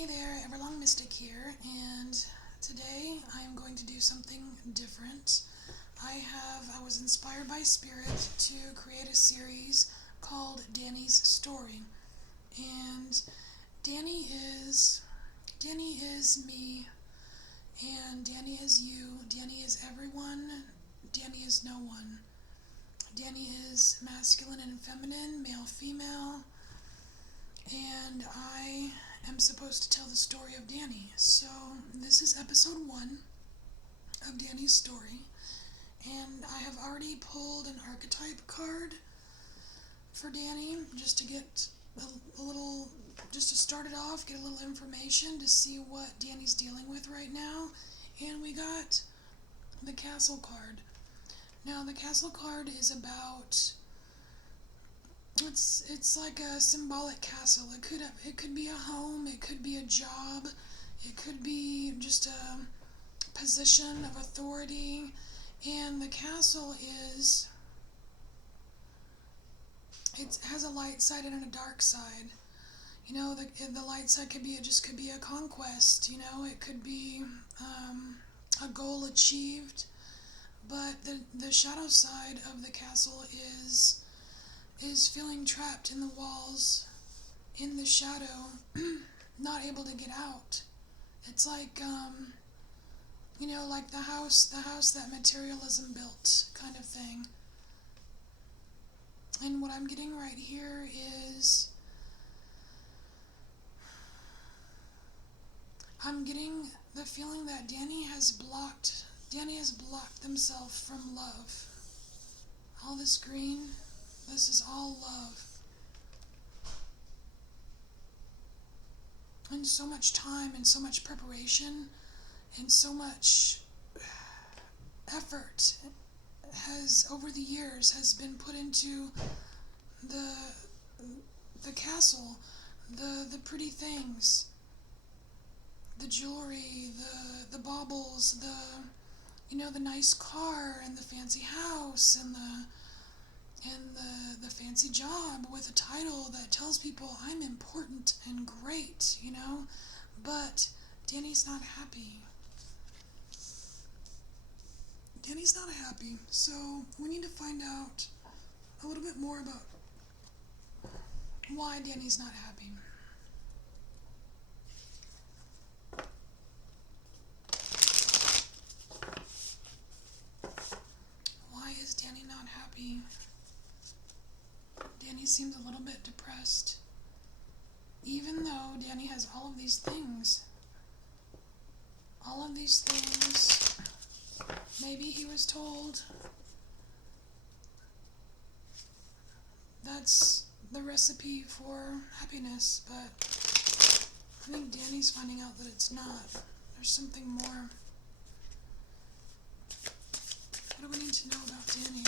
Hey there, Everlong Mystic here, and today I am going to do something different. I was inspired by Spirit to create a series called Danny's Story. And Danny is Danny is me, and Danny is you, Danny is everyone, Danny is no one. Danny is masculine and feminine, male, female, and I am supposed to tell the story of Danny. So this is episode 1 of Danny's story, and I have already pulled an archetype card for Danny just to get a little, just to start it off, get a little information to see what Danny's dealing with right now. And we got the castle card. Now the castle card is about, it's like a symbolic castle. It could be a home, it could be a job, it could be just a position of authority. And the castle it has a light side and a dark side. You know, the light side could be a conquest. You know, it could be a goal achieved. But the shadow side of the castle is feeling trapped in the walls, in the shadow, not able to get out. It's like, like the house that materialism built, kind of thing. And what I'm getting right here is, I'm getting the feeling that Danny has blocked himself from love. All this green, this is all love. And so much time and so much preparation and so much effort over the years has been put into the castle, the pretty things, the jewelry, the baubles, the nice car and the fancy house and the fancy job with a title that tells people I'm important and great, but Danny's not happy. Danny's not happy, so we need to find out a little bit more about why Danny's not happy. Why is Danny not happy? Danny seems a little bit depressed. Even though Danny has all of these things. Maybe he was told that's the recipe for happiness, but I think Danny's finding out that it's not. There's something more. What do we need to know about Danny?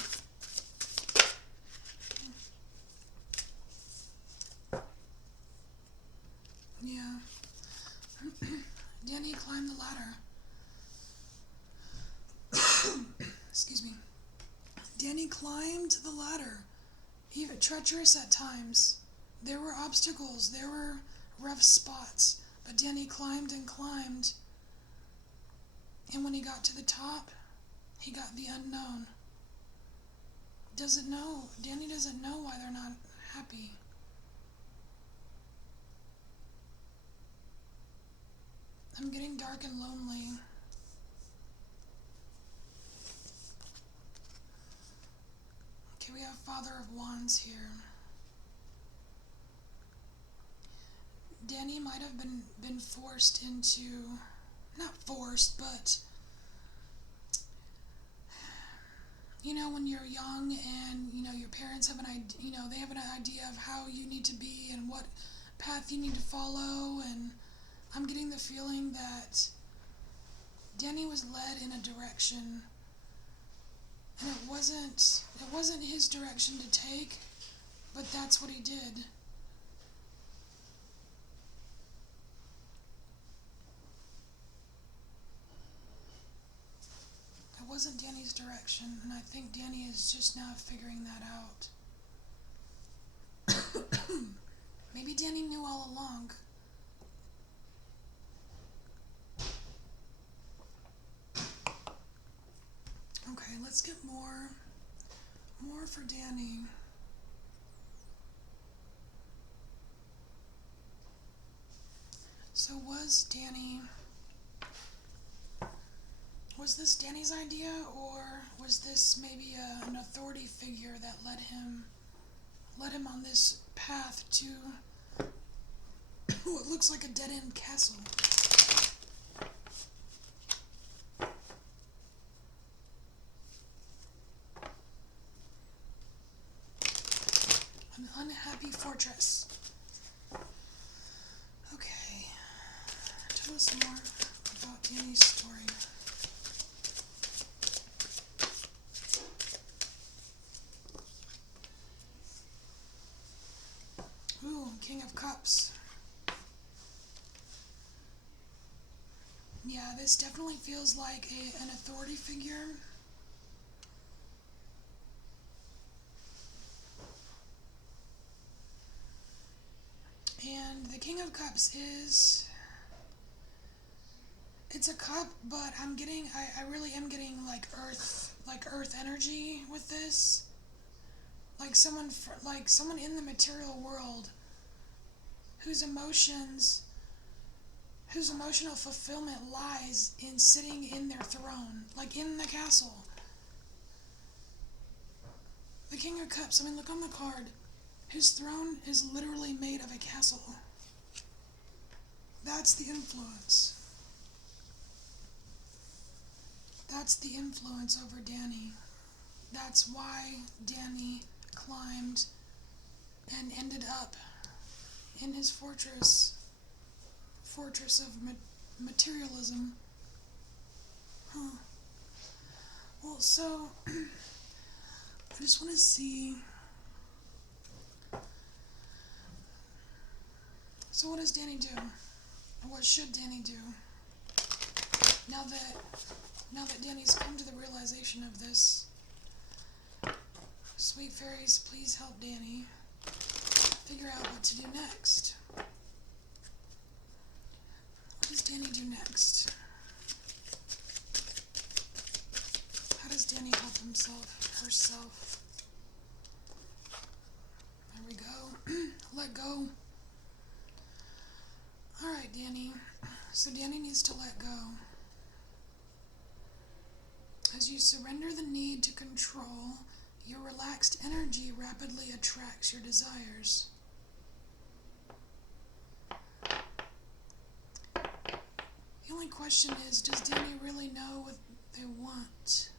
Yeah. Danny climbed the ladder. Excuse me. Danny climbed the ladder, even treacherous at times. There were obstacles, there were rough spots, but Danny climbed and climbed. And when he got to the top, he got the unknown. Danny doesn't know why they're not happy. I'm getting dark and lonely. Okay, we have Father of Wands here. Danny might have been forced into, not forced, but when you're young and your parents have an idea, they have an idea of how you need to be and what path you need to follow, and I'm getting the feeling that Danny was led in a direction, and it wasn't his direction to take, but that's what he did. It wasn't Danny's direction, and I think Danny is just now figuring that out. Maybe Danny knew all along. let's get more for Danny. So was this Danny's idea, or was this maybe an authority figure that led him on this path to what looks like a dead-end castle? An unhappy fortress. Okay. Tell us more about Danny's story. Ooh, King of Cups. Yeah, this definitely feels like an authority figure. And the King of Cups it's a cup, but I really am getting like earth energy with this. Like someone in the material world whose emotional fulfillment lies in sitting in their throne, like in the castle. The King of Cups, I mean, look on the card. His throne is literally made of a castle. That's the influence. That's the influence over Danny. That's why Danny climbed and ended up in his fortress of materialism. Huh. Well, so I just want to see. So what does Danny do? What should Danny do? Now that Danny's come to the realization of this, sweet fairies, please help Danny figure out what to do next. What does Danny do next? How does Danny help herself? There we go. Let go. Alright, Danny. So Danny needs to let go. As you surrender the need to control, your relaxed energy rapidly attracts your desires. The only question is, does Danny really know what they want?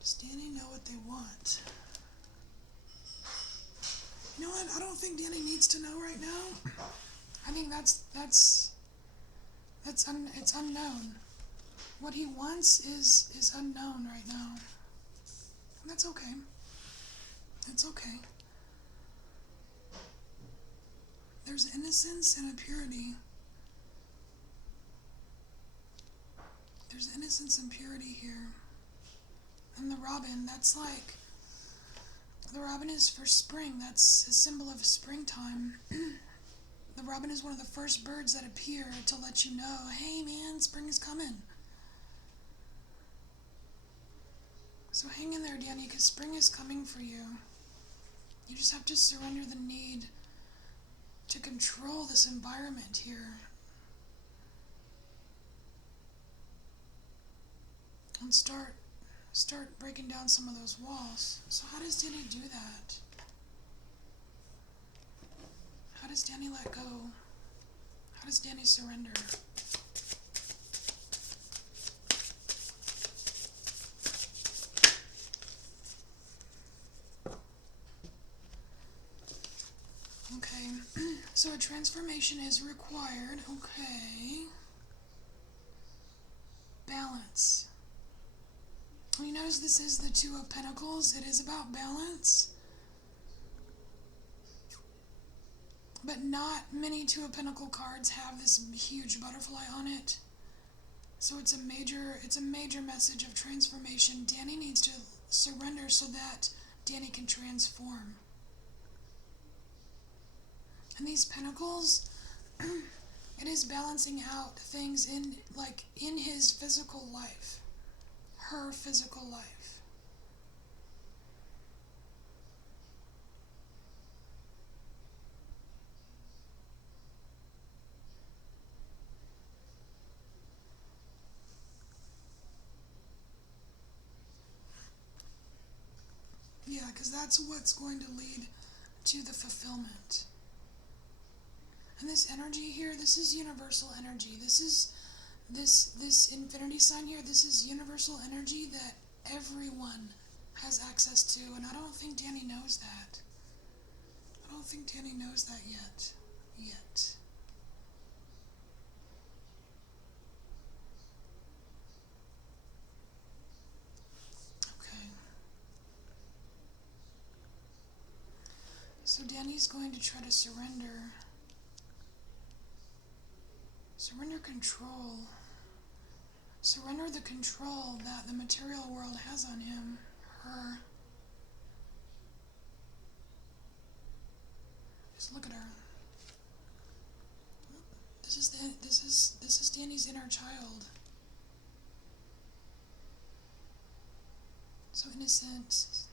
Does Danny know what they want? You know what? I don't think Danny needs to know right now. I think it's unknown. What he wants is unknown right now. And that's okay. It's okay. There's innocence and a purity. There's innocence and purity here. And the robin, the robin is for spring. That's a symbol of springtime. The robin is one of the first birds that appear to let you know, hey man, spring is coming. So hang in there, Danny, because spring is coming for you. You just have to surrender the need to control this environment here. And start breaking down some of those walls. So how does Danny do that? How does Danny let go? How does Danny surrender? Okay, so a transformation is required. Okay. Balance. Well, you notice this is the Two of Pentacles. It is about balance. But not many Two of Pentacles cards have this huge butterfly on it. So it's a major message of transformation. Danny needs to surrender so that Danny can transform. And these pentacles, it is balancing out things in his physical life. her physical life. Yeah, because that's what's going to lead to the fulfillment. And this energy here, this is universal energy. This is this infinity sign here, this is universal energy that everyone has access to, and I don't think Danny knows that. I don't think Danny knows that yet. Okay. So Danny's going to try to surrender control. Surrender the control that the material world has on him, her. Just look at her. This is Danny's inner child. So innocent.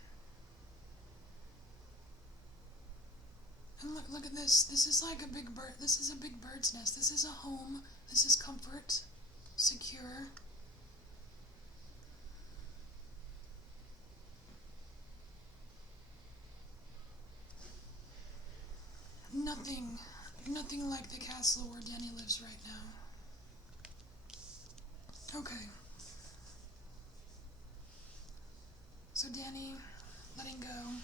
And look at this. This is like a big bird. This is a big bird's nest. This is a home. This is comfort, secure. Nothing like the castle where Danny lives right now. Okay. So Danny, letting go,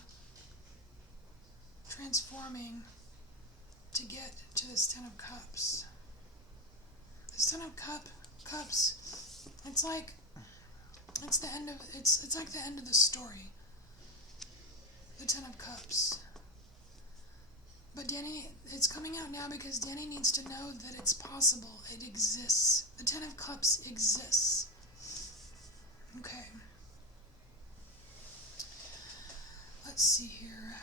transforming to get to this Ten of Cups. This Ten of Cups, it's like the end of it's like the end of the story. The Ten of Cups. But Danny, it's coming out now because Danny needs to know that it's possible. It exists. The Ten of Cups exists. Okay. Let's see here.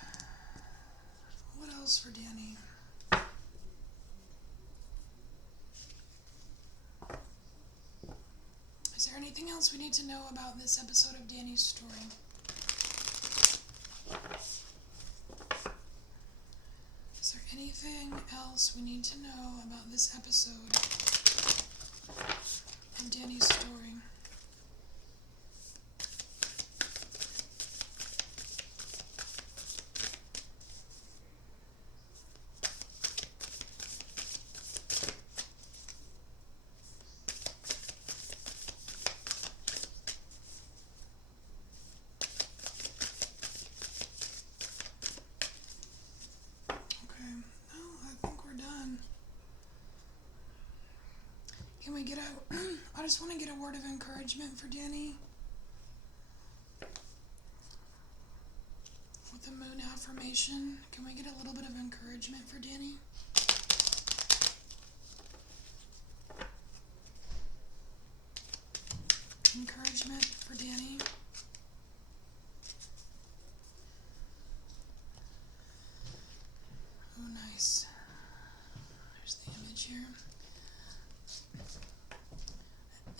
What else for Danny? Is there anything else we need to know about this episode of Danny's story? Is there anything else we need to know about this episode of Danny's story? Can we get I just want to get a word of encouragement for Danny. With the moon affirmation, can we get a little bit of encouragement for Danny? Encouragement for Danny. Oh, nice. There's the image here.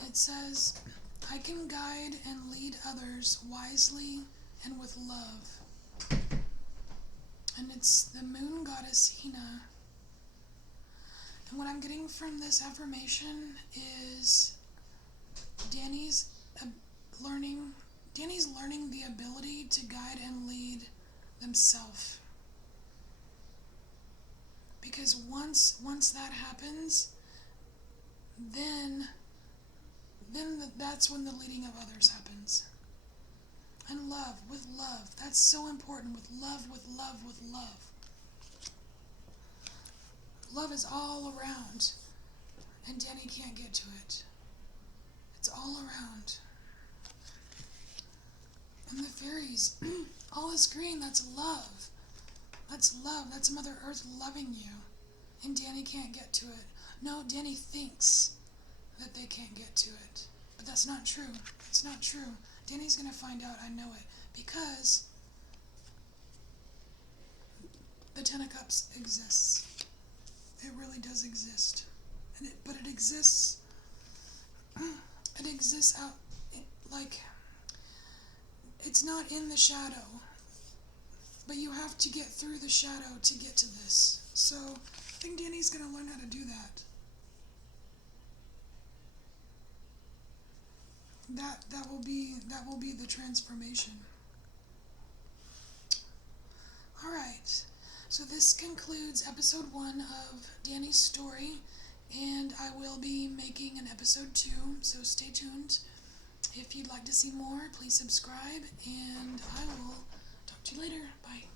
It says, I can guide and lead others wisely and with love. And it's the moon goddess Hina. And what I'm getting from this affirmation is Danny's learning the ability to guide and lead themselves. Because once that happens, then that's when the leading of others happens. And love, with love. That's so important. With love, with love, with love. Love is all around. And Danny can't get to it. It's all around. And the fairies, all is green, that's love. That's love. That's Mother Earth loving you. And Danny can't get to it. No, Danny thinks that they can't get to it. But that's not true. It's not true. Danny's going to find out, I know it. Because the Ten of Cups exists. It really does exist. But it exists. It exists out like, it's not in the shadow, but you have to get through the shadow to get to this. So I think Danny's going to learn how to do that. That will be the transformation. All right. So this concludes episode 1 of Danny's story, and I will be making an episode 2, so stay tuned. If you'd like to see more, please subscribe, and I will talk to you later. Bye.